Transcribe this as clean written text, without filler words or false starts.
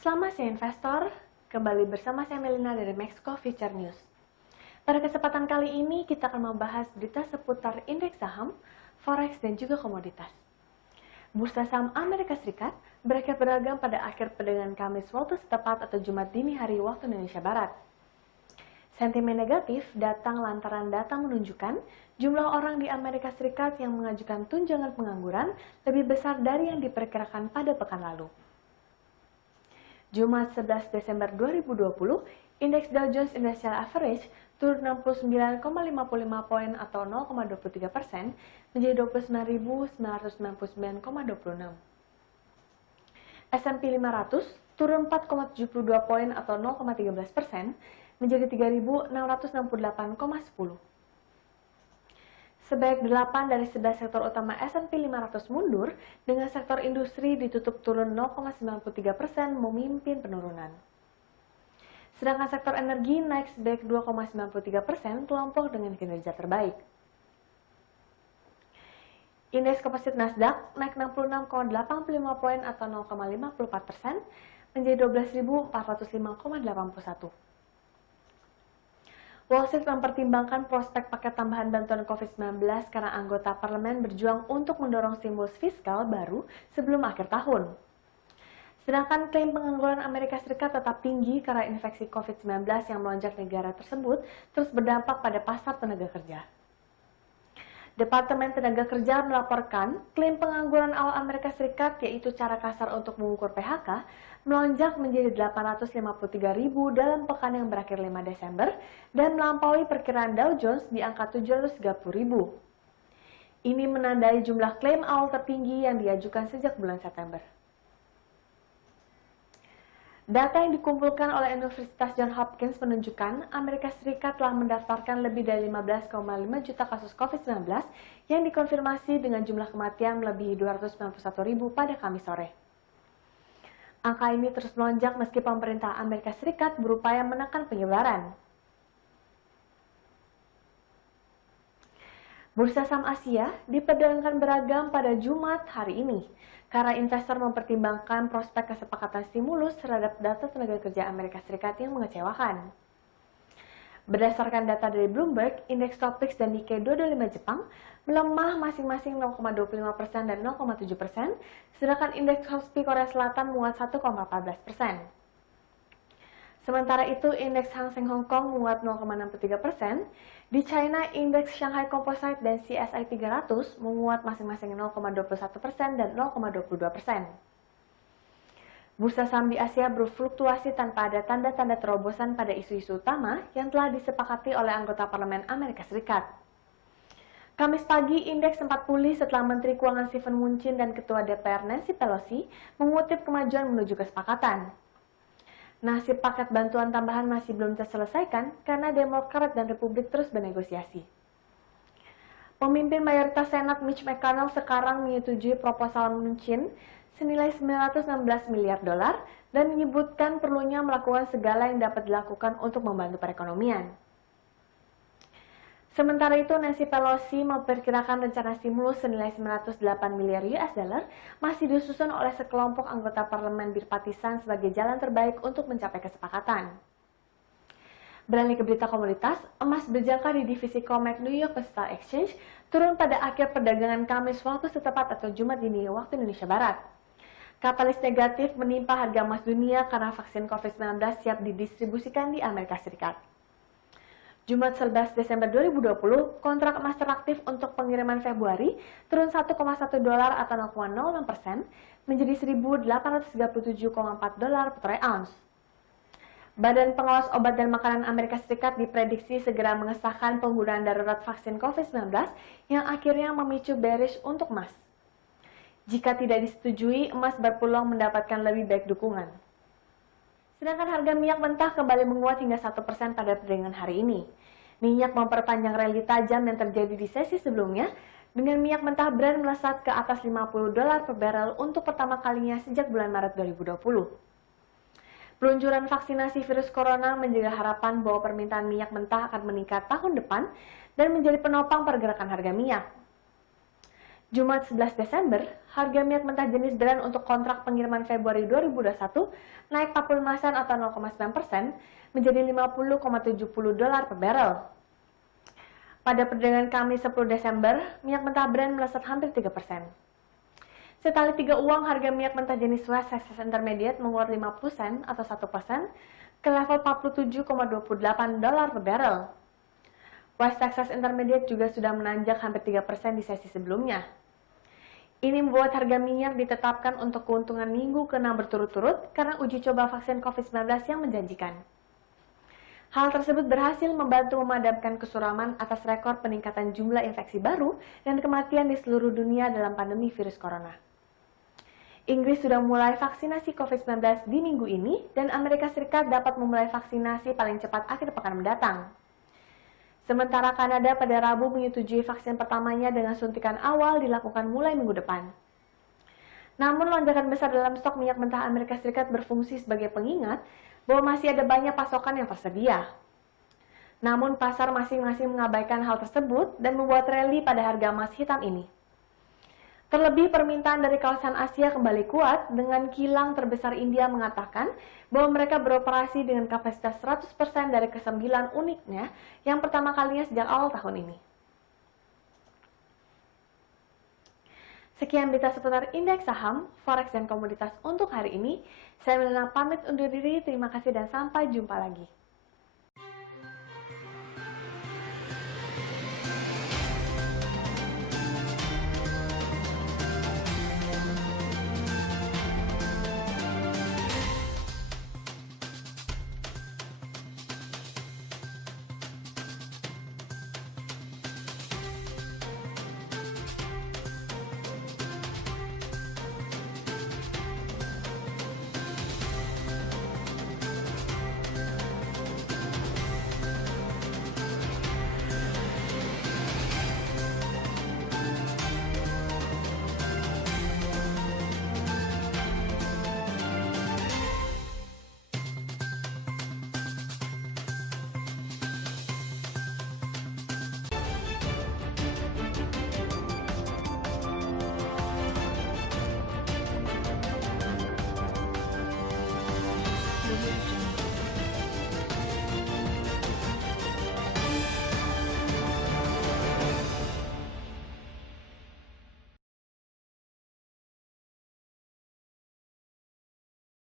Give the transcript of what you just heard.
Selamat siang investor, kembali bersama saya Melina dari Mexico Future News. Pada kesempatan kali ini kita akan membahas berita seputar indeks saham, forex, dan juga komoditas. Bursa saham Amerika Serikat berakhir beragam pada akhir perdagangan Kamis waktu setempat atau Jumat dini hari waktu Indonesia Barat. Sentimen negatif datang lantaran data menunjukkan jumlah orang di Amerika Serikat yang mengajukan tunjangan pengangguran lebih besar dari yang diperkirakan pada pekan lalu. Jumat 11 Desember 2020, indeks Dow Jones Industrial Average turun 69,55 poin atau 0,23% menjadi 29.999,26. S&P 500 turun 4,72 poin atau 0,13% menjadi 3.668,10. Sebanyak 8 dari 11 sektor utama S&P 500 mundur, dengan sektor industri ditutup turun 0,93% memimpin penurunan. Sedangkan sektor energi naik sebanyak 2,93%, kelompok dengan kinerja terbaik. Indeks komposit Nasdaq naik 66,85 poin atau 0,54% menjadi 12.405,81. Wall Street mempertimbangkan prospek paket tambahan bantuan COVID-19 karena anggota parlemen berjuang untuk mendorong stimulus fiskal baru sebelum akhir tahun. Sedangkan klaim pengangguran Amerika Serikat tetap tinggi karena infeksi COVID-19 yang melonjak negara tersebut terus berdampak pada pasar tenaga kerja. Departemen Tenaga Kerja melaporkan klaim pengangguran awal Amerika Serikat, yaitu cara kasar untuk mengukur PHK, melonjak menjadi 853.000 dalam pekan yang berakhir 5 Desember dan melampaui perkiraan Dow Jones di angka 730.000. Ini menandai jumlah klaim awal tertinggi yang diajukan sejak bulan September. Data yang dikumpulkan oleh Universitas Johns Hopkins menunjukkan Amerika Serikat telah mendaftarkan lebih dari 15,5 juta kasus COVID-19 yang dikonfirmasi dengan jumlah kematian melebihi 291.000 pada Kamis sore. Angka ini terus melonjak meski pemerintah Amerika Serikat berupaya menekan penyebaran. Bursa saham Asia diperdagangkan beragam pada Jumat hari ini, karena investor mempertimbangkan prospek kesepakatan stimulus terhadap data tenaga kerja Amerika Serikat yang mengecewakan. Berdasarkan data dari Bloomberg, indeks Topix dan Nikkei 225 Jepang melemah masing-masing 0,25% dan 0,7%, sedangkan indeks Kospi Korea Selatan menguat 1,14%. Sementara itu, indeks Hang Seng Hong Kong menguat 0,63%. Di China, indeks Shanghai Composite dan CSI 300 menguat masing-masing 0,21% dan 0,22%. Bursa saham di Asia berfluktuasi tanpa ada tanda-tanda terobosan pada isu-isu utama yang telah disepakati oleh anggota parlemen Amerika Serikat. Kamis pagi, indeks sempat pulih setelah Menteri Keuangan Steven Mnuchin dan Ketua DPR Nancy Pelosi mengutip kemajuan menuju kesepakatan. Nasib paket bantuan tambahan masih belum terselesaikan karena Demokrat dan Republik terus bernegosiasi. Pemimpin mayoritas Senat Mitch McConnell sekarang menyetujui proposal Mnuchin senilai 916 miliar dolar dan menyebutkan perlunya melakukan segala yang dapat dilakukan untuk membantu perekonomian. Sementara itu, Nancy Pelosi memperkirakan rencana stimulus senilai 908 miliar US dollar masih disusun oleh sekelompok anggota parlemen bipartisan sebagai jalan terbaik untuk mencapai kesepakatan. Beralih ke berita komoditas, emas berjangka di divisi COMEX New York Stock Exchange turun pada akhir perdagangan Kamis waktu setempat atau Jumat dini waktu Indonesia Barat. Katalis negatif menimpa harga emas dunia karena vaksin COVID-19 siap didistribusikan di Amerika Serikat. Jumat 11 Desember 2020, kontrak emas teraktif untuk pengiriman Februari turun 1,1 dolar atau 0,06% menjadi 1.837,4 dolar per troy ounce. Badan Pengawas Obat dan Makanan Amerika Serikat diprediksi segera mengesahkan penggunaan darurat vaksin COVID-19 yang akhirnya memicu bearish untuk emas. Jika tidak disetujui, emas berpeluang mendapatkan lebih baik dukungan. Sedangkan harga minyak mentah kembali menguat hingga 1% pada perdagangan hari ini. Minyak memperpanjang rally tajam yang terjadi di sesi sebelumnya, dengan minyak mentah Brent melesat ke atas 50 dolar per barrel untuk pertama kalinya sejak bulan Maret 2020. Peluncuran vaksinasi virus corona menjaga harapan bahwa permintaan minyak mentah akan meningkat tahun depan dan menjadi penopang pergerakan harga minyak. Jumat 11 Desember, harga minyak mentah jenis Brent untuk kontrak pengiriman Februari 2021 naik 45 sen atau 0,9% menjadi 50,70 dolar per barrel. Pada perdagangan Kamis 10 Desember, minyak mentah Brent melesat hampir 3%. Setali 3 uang, harga minyak mentah jenis West Texas Intermediate menguat 50 sen atau 1% ke level 47,28 dolar per barrel. West Texas Intermediate juga sudah menanjak hampir 3% di sesi sebelumnya. Ini membuat harga minyak ditetapkan untuk keuntungan minggu ke-6 berturut-turut karena uji coba vaksin COVID-19 yang menjanjikan. Hal tersebut berhasil membantu memadamkan kesuraman atas rekor peningkatan jumlah infeksi baru dan kematian di seluruh dunia dalam pandemi virus corona. Inggris sudah mulai vaksinasi COVID-19 di minggu ini dan Amerika Serikat dapat memulai vaksinasi paling cepat akhir pekan mendatang. Sementara Kanada pada Rabu menyetujui vaksin pertamanya dengan suntikan awal dilakukan mulai minggu depan. Namun lonjakan besar dalam stok minyak mentah Amerika Serikat berfungsi sebagai pengingat bahwa masih ada banyak pasokan yang tersedia. Namun pasar masing-masing mengabaikan hal tersebut dan membuat rally pada harga emas hitam ini. Terlebih permintaan dari kawasan Asia kembali kuat dengan kilang terbesar India mengatakan bahwa mereka beroperasi dengan kapasitas 100% dari ke-9 unitnya yang pertama kalinya sejak awal tahun ini. Sekian berita seputar indeks saham, forex, dan komoditas untuk hari ini. Saya Melena pamit undur diri, terima kasih dan sampai jumpa lagi.